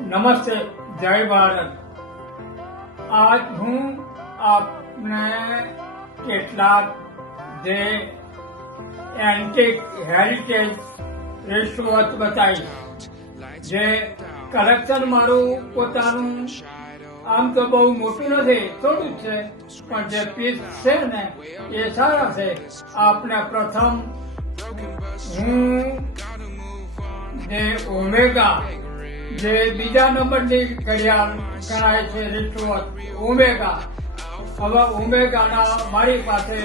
નમસ્તે, જય ભારત. આજ હું આપને કેટલાક જે એન્ટિક હેરિટેજ રિસોર્ટ બતાવીશ. જે કલેક્શન મારું પોતાનું આમ તો બહુ મોટું નથી, થોડું જ છે, પણ જે પીસ છે ને એ સારા છે. આપને પ્રથમ હું જે ઓમેગા જે બીજા નંબરની ઘડિયાળ ગણાય છે રિસોર્ટ ઓમેગા. હવે ઓમેગાના મારી પાસે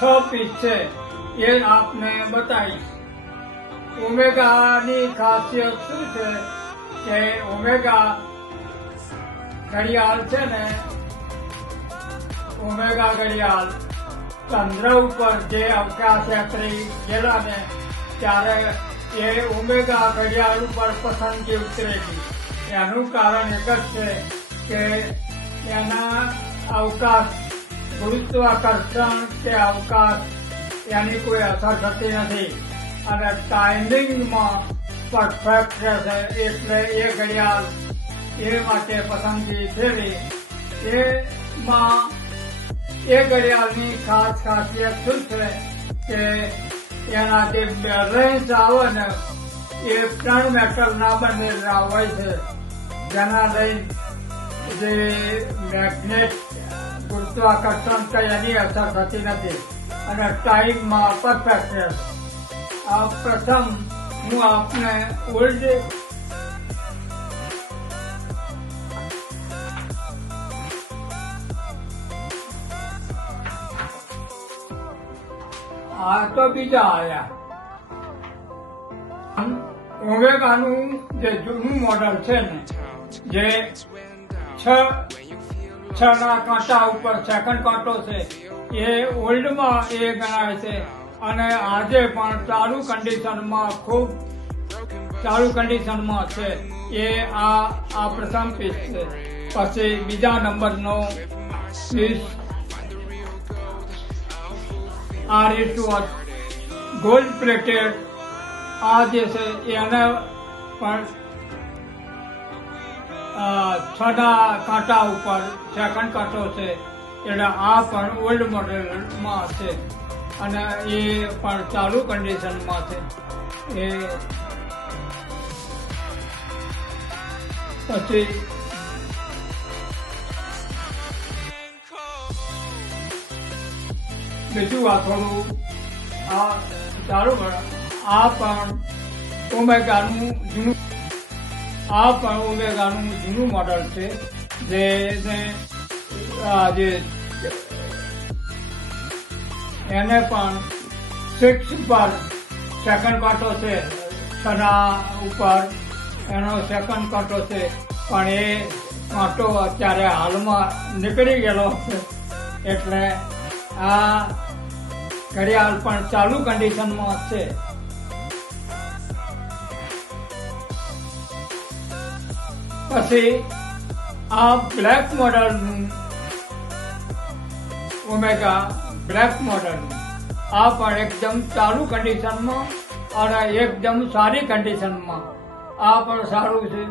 6 પીસ છે, એ આપને બતાવીશ. ઓમેગાની ખાસિયત શું છે કે ઓમેગા ઘડિયાળ છે ને, ઓમેગા ઘડિયાળ ચંદ્ર ઉપર જે અવકાશયાત્રી ગયેલા ને ત્યારે એ ઓમેગા ઘડિયાળ ઉપર પસંદગી ઉતરેલી. એનું કારણ એક જ છે કે એના અવકાશ ગુરુત્વાકર્ષણ કે અવકાશ એની કોઈ અસર થતી નથી અને ટાઈમિંગમાં પરફેક્ટ રહેશે, એટલે એ ઘડિયાળ એ માટે પસંદગી થયેલી. એમાં એ ઘડિયાળની ખાસ ખાસિયત શું છે કે એના જે બેલેન્સ આવે ને એ 3 મેટલના બનેલા હોય છે, જેના લઈ જે મેગ્નેટ ગુરુત્વાકર્ષણ કે એની અસર થતી નથી અને ટાઈમમાં પરફેક્ટ રહેશે. આ પ્રથમ હું આપને ઓલ્ડ આ તો બીજા આવ્યા. ઓમેગાનું જે જૂનું મોડલ છે ને, જે 6 ના કાંટા ઉપર સેકન્ડ કાંટો છે, એ ઓલ્ડમાં એ ગણાય છે અને આજે પણ ચાલુ કન્ડિશનમાં ખૂબ ચાલુ કન્ડિશનમાં છે. એ આ પ્રથમ પીસ છે. પછી બીજા નંબરનો પીસ આ રિસોર્ટ ગોલ્ડ પ્લેટેડ આ જે છે એને પણ 6 ના કાંટા ઉપર સેકન્ડ કાંટો છે, એટલે આ પણ ઓલ્ડ મોડેલમાં છે અને એ પણ ચાલુ કન્ડિશનમાં છે. એ પછી બીજું આ થોડું આ ચાલુ આ પણ ઓમેગાનું જૂનું મોડલ છે. જે એને પણ 6 ઉપર સેકન્ડ કાંટો છે, 6 ના ઉપર એનો સેકન્ડ કાંટો છે, પણ એ કાંટો અત્યારે હાલમાં નીકળી ગયેલો છે, એટલે આ ઘડિયાળ પણ ચાલુ કન્ડિશનમાં છે. પછી આ બ્લેક મોડલનું ઓમેગા બ્લેક મોડલનું આ પણ એકદમ ચાલુ કન્ડિશનમાં અને એકદમ સારી કન્ડિશનમાં. આ પણ સારું છે.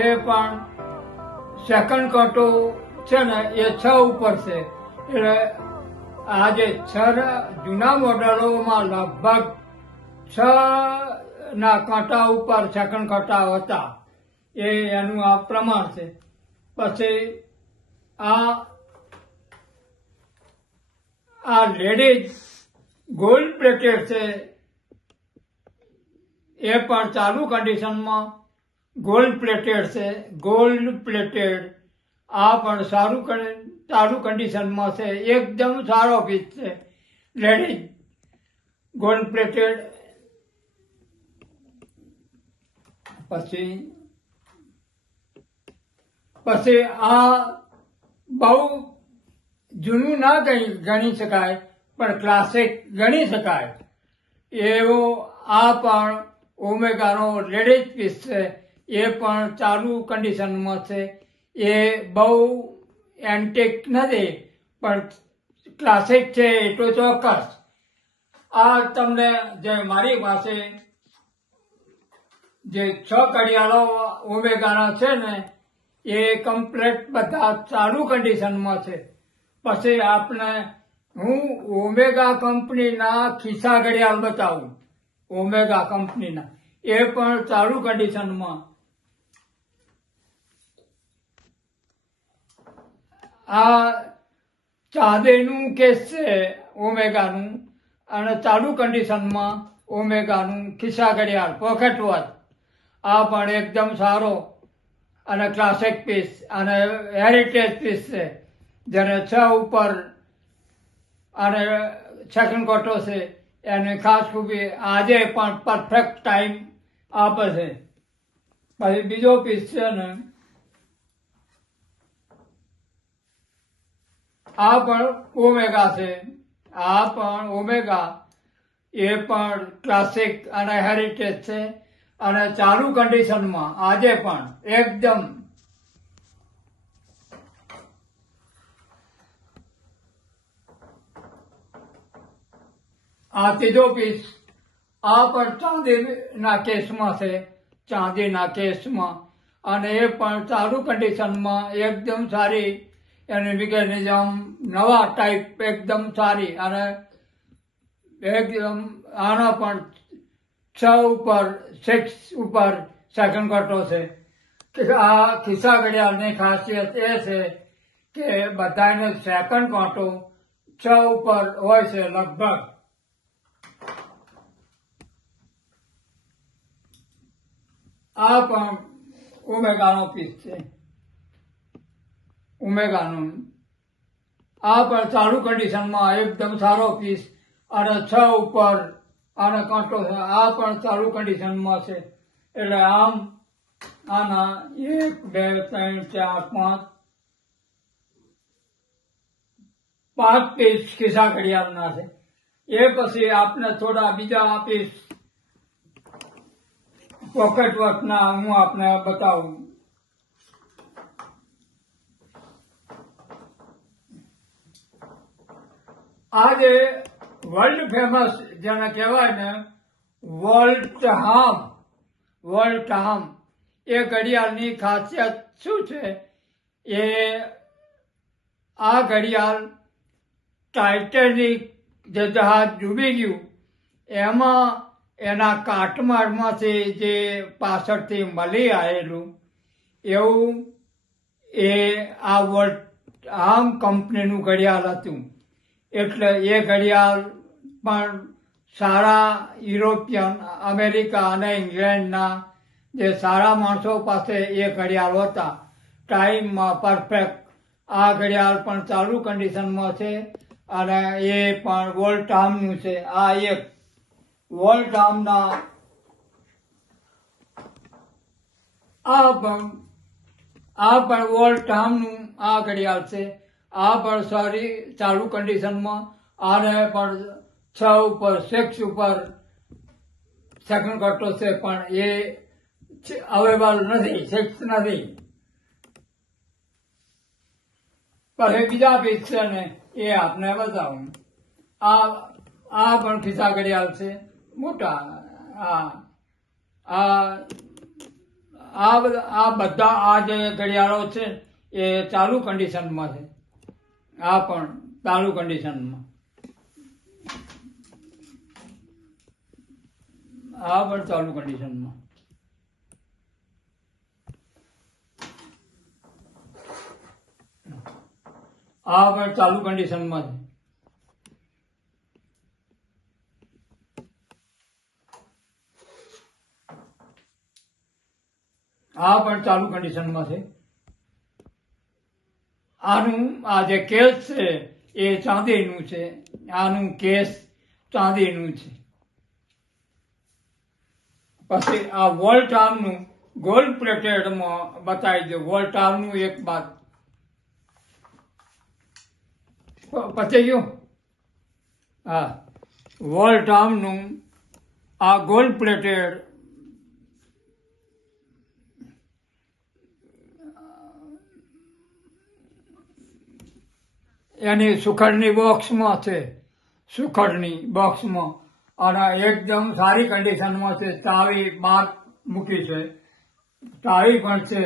એ પણ સેકન્ડ કાંટો છે ને એ 6 ઉપર છે, એટલે આ જે 6 જૂના મોડલોમાં લગભગ 6 ના કાંટા ઉપર સેકન્ડ કાંટા હતા, એ એનું આ પ્રમાણ છે. પછી આ લેડીઝ ગોલ્ડ પ્લેટેડ છે, એ પણ ચાલુ કન્ડિશનમાં ગોલ્ડ પ્લેટેડ છે. ગોલ્ડ પ્લેટેડ આ પણ ચાલુ કન્ડિશનમાં છે, એકદમ સારો પીસ છે. Ladies gold plated. પછી આ બહુ જૂનું ના ગણી શકાય પણ ક્લાસિક ગણી શકાય એવો આ પણ ઓમેગાનો લેડીઝ પીસ છે. એ પણ ચાલુ કન્ડિશનમાં છે. એ બહુ એન્ટિક નથી પણ ક્લાસિક છે એ તો ચોક્કસ. આ તમને જે મારી પાસે જે 6 ઘડિયાળો ઓમેગાના છે ને એ કમ્પ્લેટ બધા ચાલુ કન્ડિશનમાં છે. પછી આપણે હું ઓમેગા કંપનીના ખિસ્સા ઘડિયાળ બતાવું. ઓમેગા કંપનીના એ પણ ચાલુ કન્ડિશનમાં. આ ચાંદીનું કેસ છે ઓમેગાનું, અને ચાલુ કન્ડિશનમાં ઓમેગાનું ખિસ્સા ઘડિયાળ પોકેટ વોચ. આ પણ એકદમ સારો અને ક્લાસિક પીસ અને હેરિટેજ પીસ છે, જેને 6 ઉપર અને સેકન્ડ કોટો છે. એની ખાસ ખૂબી આજે પણ પરફેક્ટ ટાઈમ આપે છે. પછી બીજો પીસ છે ને, આ પણ ઓમેગા છે. આ પણ ઓમેગા, એ પણ ક્લાસિક અને હેરિટેજ છે, અને ચાલુ કન્ડિશનમાં આજે પણ એકદમ. આ ત્રીજો પીસ, આ પણ ચાંદીના કેસમાં છે, ચાંદીના કેસમાં, અને એ પણ ચાલુ કન્ડિશનમાં એકદમ સારી. એની મિકેનિઝમ નવા ટાઈપ એકદમ સારી, અને એકદમ આના પણ 6 ઉપર 6 ઉપર સેકન્ડ કટો છે. આ ખિસ્સા ઘડિયાળની ખાસિયત એ છે કે બધાને સેકન્ડ કાંટો 6 ઉપર હોય છે લગભગ. આ પણ ઓમેગાનો પીસ છે, ઓમેગાનું. આ પણ ચાલુ કન્ડિશનમાં એકદમ સારો પીસ, અને 6 ઉપર આને કાંટો છે. આ પણ ચાલુ કન્ડિશનમાં છે. એટલે આમ આના 1 2 3 4 5 પીસ ખિસ્સા ઘડિયાળના છે. એ પછી આપણે થોડા બીજા પીસ પોકેટ વોચના હું આપને બતાવું. આ જે વર્લ્ડ ફેમસ જેને કહેવાય ને વોલ્ટહામ, વોલ્ટહામ, એ ઘડિયાળની ખાસિયત શું છે? એ આ ઘડિયાળ ટાઇટેનિક જે જહાજ ડૂબી ગયું એમાં એના કાટમાળમાંથી જે પાછળથી મળી આવેલું એવું એ આ વોલ્ટહામ કંપનીનું ઘડિયાળ હતું. એટલે એ ઘડિયાળ પણ સારા યુરોપિયન, અમેરિકા અને ઇંગ્લેન્ડના જે સારા માણસો પાસે એ ઘડિયાળ હતા, ટાઈમમાં પરફેક્ટ. આ ઘડિયાળ પણ ચાલુ કન્ડિશનમાં છે, અને એ પણ વોલ્ટહામનું છે. આ એક વોલ્ટહામના આ પણ વોલ્ટહામનું આ ઘડિયાળ છે. આ પણ સારી ચાલુ કન્ડિશનમાં, આને પણ 6 ઉપર 6 ઉપર સેકન્ડ કટો છે, પણ એ અવેલેબલ નથી, 6 નથી. પછી બીજા પીસ છે ને એ આપને બતાવું. આ પણ ખિસ્સા ઘડિયાળ છે, મોટા. આ બધા આ જે ઘડિયાળો છે એ ચાલુ કન્ડિશનમાં છે. આ પણ ચાલુ કન્ડિશનમાં. આ પણ ચાલુ કન્ડિશનમાં. આ પણ ચાલુ કન્ડિશનમાં છે. આ પણ ચાલુ કન્ડિશનમાં છે. આનું આ જે કેસ છે એ ચાંદીનું છે. આનું કેસ ચાંદીનું છે. પછી આ વોલ્ટહામનું ગોલ્ડ પ્લેટેડમાં બતાવી દો. વોલ્ટહામનું એક બાદ પતી ગયું. હા, વોલ્ટહામનું આ ગોલ્ડ પ્લેટેડ એની સુખડની બોક્સમાં છે, સુખડની બોક્સમાં, અને એકદમ સારી કન્ડિશનમાં છે. ચાવી મૂકી છે તાળી પણ છે